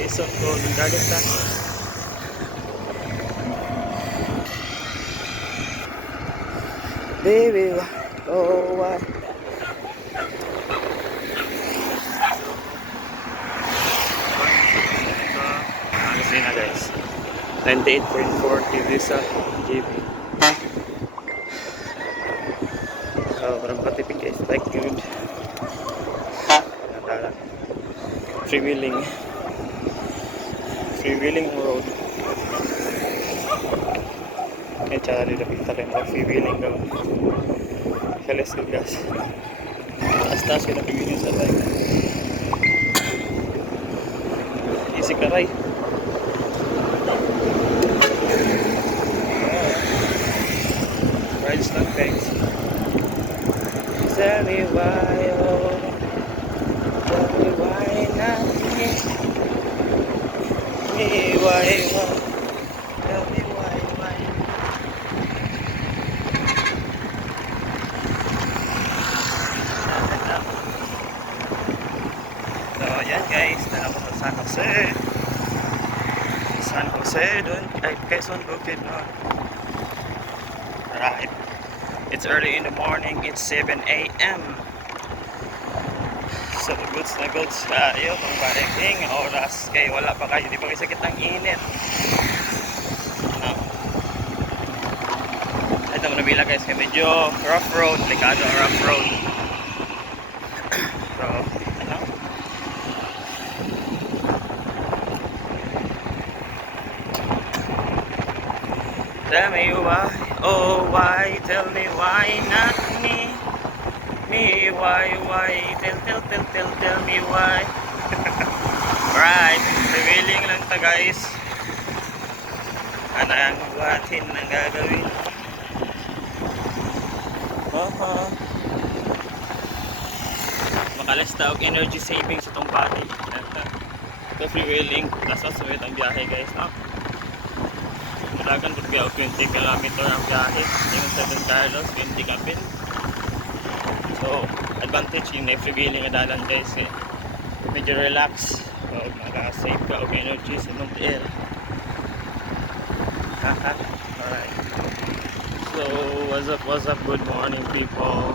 Quezon ko, nagdagat ta. Baby, oh why? Kasi na guys, 98.4 degrees sa GB. Parang patipig guys, like good. Nadala. Freewheeling road. Kaya tsaka nilapita rin ako freewheeling daw. Kalas ko gas. Taas-taas ko na freewheeling sa bike. Easy karay. Rides lang guys. Tell me why, oh. Tell me why not me. Me, why, oh. Tell me why. So, yan guys. Dala ko sa San Jose. San Jose, doon. Ay, Quezon, Bukidnon. Right. It's early in the morning. It's 7 a.m. So, goods na goods kayo. Pang bariking oras. Kaya wala pa kayo. Di pa kayo sakit ng init. Ito mo nabila guys. Kaya medyo rough road. Likado ang rough road. So, ano? Tell me why. Oh, why? Tell me why not me? Me, why? Tell me why. Right, revealing lang ta guys. Ano ang buhatin na gagawin? Makalasta og energy savings itong body. Ito freewheeling, tapos suwit ang biyahe guys, no? Madagan po biyahe 20 km ang biyahe. Yung sa Don Carlos, 20 kapin. So, advantage yung freewheeling na dalan guys. Medyo relax. So, makaka-save ka og energy sa mount air. Alright. So, what's up, good morning people.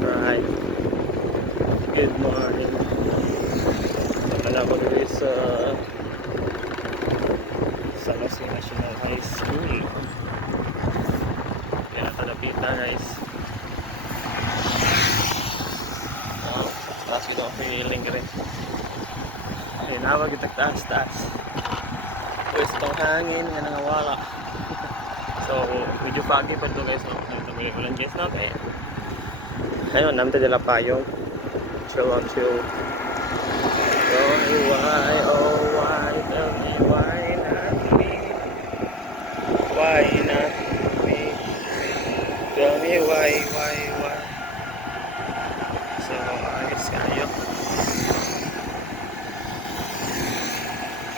Alright. Good morning. Wala ko dito sa San Jose National High School. Kaya natalapita guys. Taas ko na feeling rin. Ay, nawag itag taas. Pwes itong hangin nga nangawala. So, medyo foggy pa ito guys. Nagtabi ko lang guys na kaya. Ayun, namin dala payong. Chill. Tell me why, oh why, tell me why not me? Why not me? Tell me why? So, ayos kayo.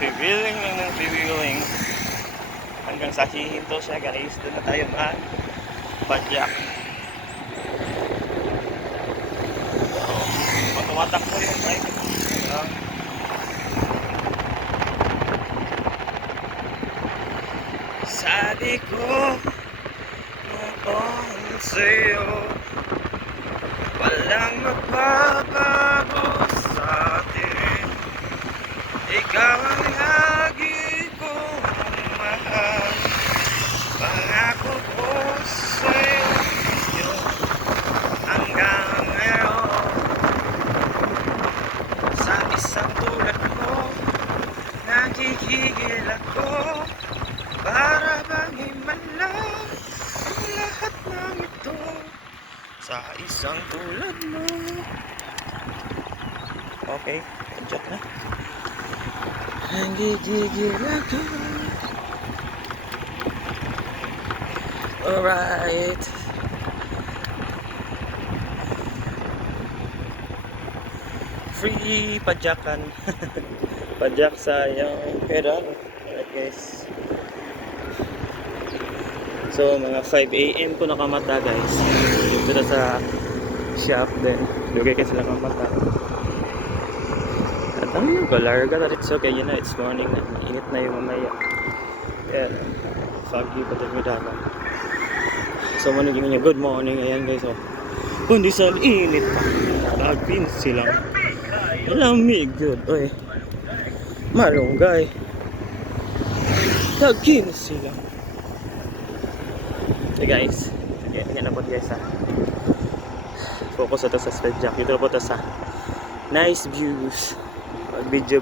Freewheeling lang ng freewheeling. Hanggang sa hihinto siya guys, doon na tayo padyak. So, tumatakbo yung bike. Sabi ko noon sa'yo, walang magbabago sa atin. Ikaw ang lagi kong mahal. Pangako ko sa'yo hanggang ngayon. Sa isang tulad mo, nagigigil ako. Para bang imalang ang lahat ng ito sa isang tulad mo. Okay, adjust na. Nagigigil ako. Alright. Free padyakan. Padyak sa yung pedal. Alright guys. So mga 5 AM ko nakamata guys. Dito sa shop din. Lugay ka sila kang mata. At ano yung galarga that it's okay, you know, it's morning na. Mainit na yung mamaya. Yeah, foggy pa din yung dagat. So managing niya, good morning. Ayan guys, oh. Kundi sa init pa. Lagpin silang. Lamig good, oy. Malunggay. Lagpin silang. Okay guys, yan na po guys ha. Focus ito sa Svedjak. Dito na po ito sa nice views. Video.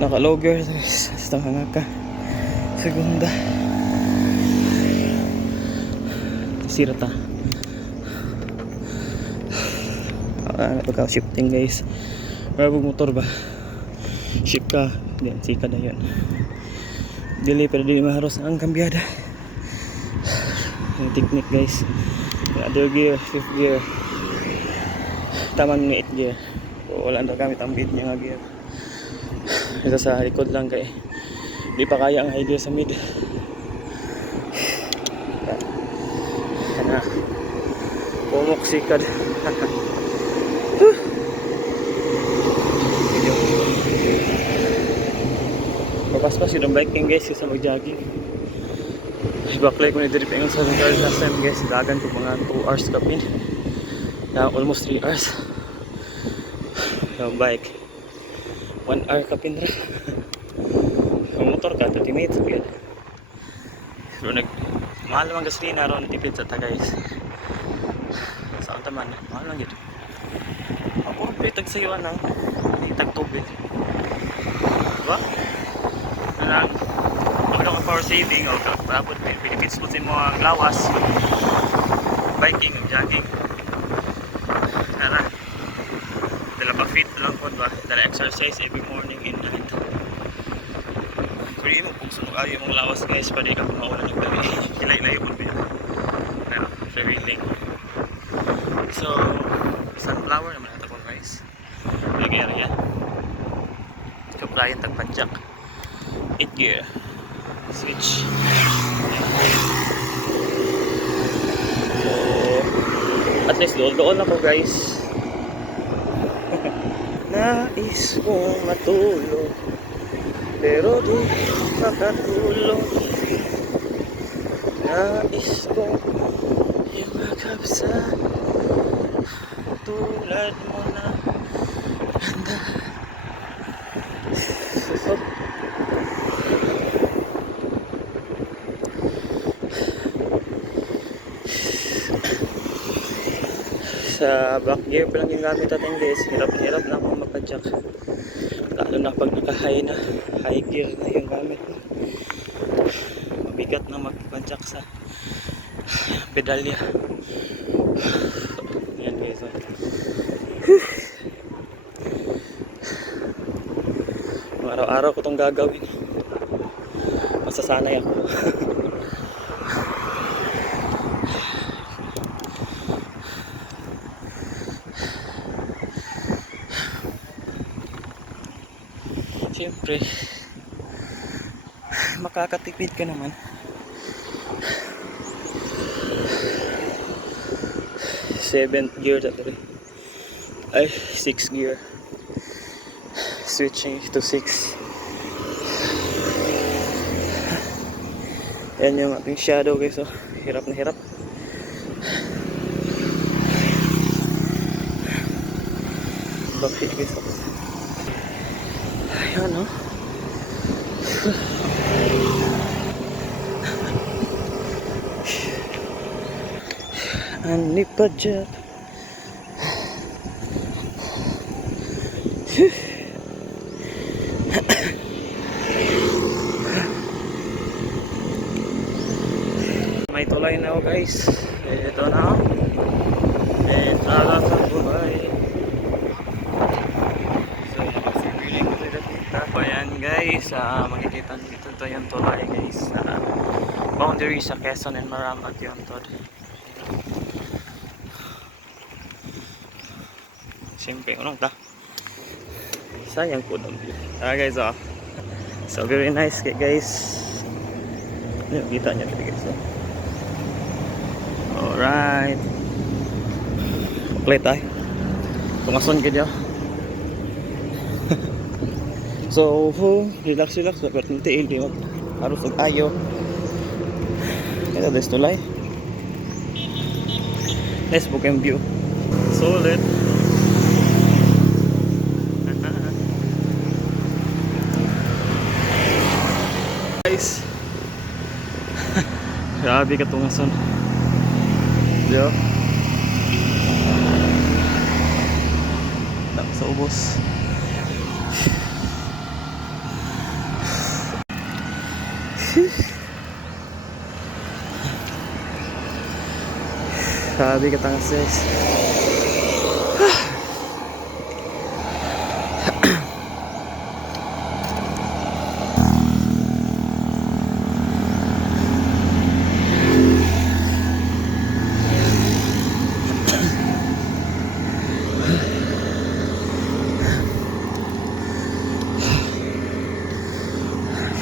Naka-logger guys. Basta nga ka. Segunda. Sirata. Pagka-shifting guys. Marabog motor ba? Shift ka. Then sika na yun. Dili pero di maharos ang kambyada. Yung technique guys. Other gear, 5th gear. Taman ni 8th gear. Wala na gamit ang beat niya nga gear. Ito sa likod lang kay di pa kaya ang high gear sa mid. Ana. Pumok sikad. Papaspas yun ang biking guys sa mag-jogging. Baklay ko ni Dirip Engon sa Carlos last time guys. Dagan ko mga 2 hours kapin. Almost 3 hours. Yung bike 1 hour kapin ra. Yung motor ka 30 minutes agad. Pero mahal naman gasolina ron tipid sa guys. Saan taman mahal lang yun. Ako pitag sa iyo anang itag tubig diba? Anang ano ka power saving o kapag benefits po sa mga lawas biking o jogging nara dala pa fit lang po ba dala exercise every morning and night pwede mo kung sumag ayaw mong lawas guys pwede ka kung mawala ng dali kilay-layo po ba pero feeling so sunflower naman ito po guys lagi area kaprayan tagpanjak 8 gear switch so at least doon ako guys. Nais kong matulog pero di makatulog. Nais kong imakap sa tulad mo na ganda. Sa back gear pa lang yung gamit natin guys. Hirap na akong magpa-jack. Lalo na pag naka-high na. High gear na yung gamit. Mabigat na magpa-jack sa pedalya. Ayan guys. Araw-araw ko itong gagawin. Masasanay ako. Siyempre makakatipid ka naman. Seventh gear tatlo ay 6th gear switching to 6. Yan yung ating shadow guys. So hirap na hirap. Bakit guys. Ayan o. Ani pa dyan. May tulay na ako guys. Ito na ako. Entrada sa Dubai. So nakasipiling ko sila dito. Ayan guys, makikita dito ito yung tulay guys. Boundary sa Quezon and Maramat yung to. Siyempre, unang ta. Sayang po doon. Guys, so very nice guys. Kita niya dito guys. Alright. Play tayo. Tungason ka dyan. So, relax. Dapat nanti hindi mo. Harus ayo. Ito, des tulay. Let's book and view. Solid. Guys. Grabe ka tungason. Diyo. Tak sa ubos. Grabe ka tangas guys.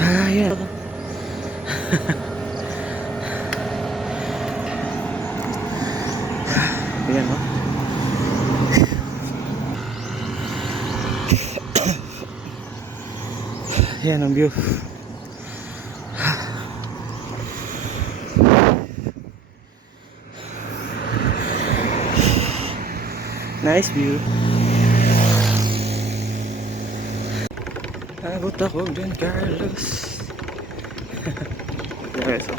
Ayan. Ayan o. Ayan ang view. Nice view. Abot ako din, Carlos. Yeah, so